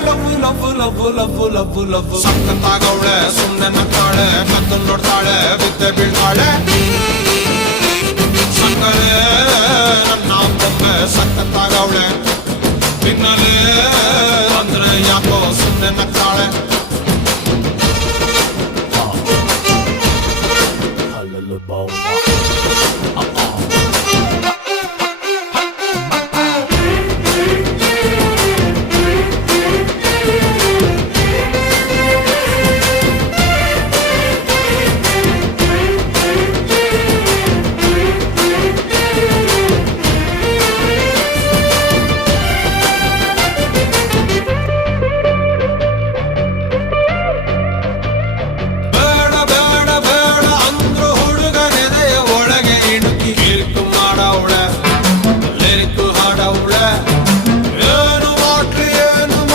love love love love love love ಸಕ್ಕತ್ತಾಗವಳೆ ಸುಮ್ಮನೆ ನಕ್ಕಾಳೆ ಕದ್ದು ನೋಡ್ತಾಳೆ ಬಿದ್ದೆ ಬೀಳ್ತಾಳೆ ಸಕ್ಕರೆ ನನ್ನ ಬೊಮ್ಮೆ ಸಕ್ಕತ್ತಾಗವಳೆ ಬಿನ್ನಲೆ ಅಂದ್ರೆ ಯಾಕೋ ಸುಮ್ಮನೆ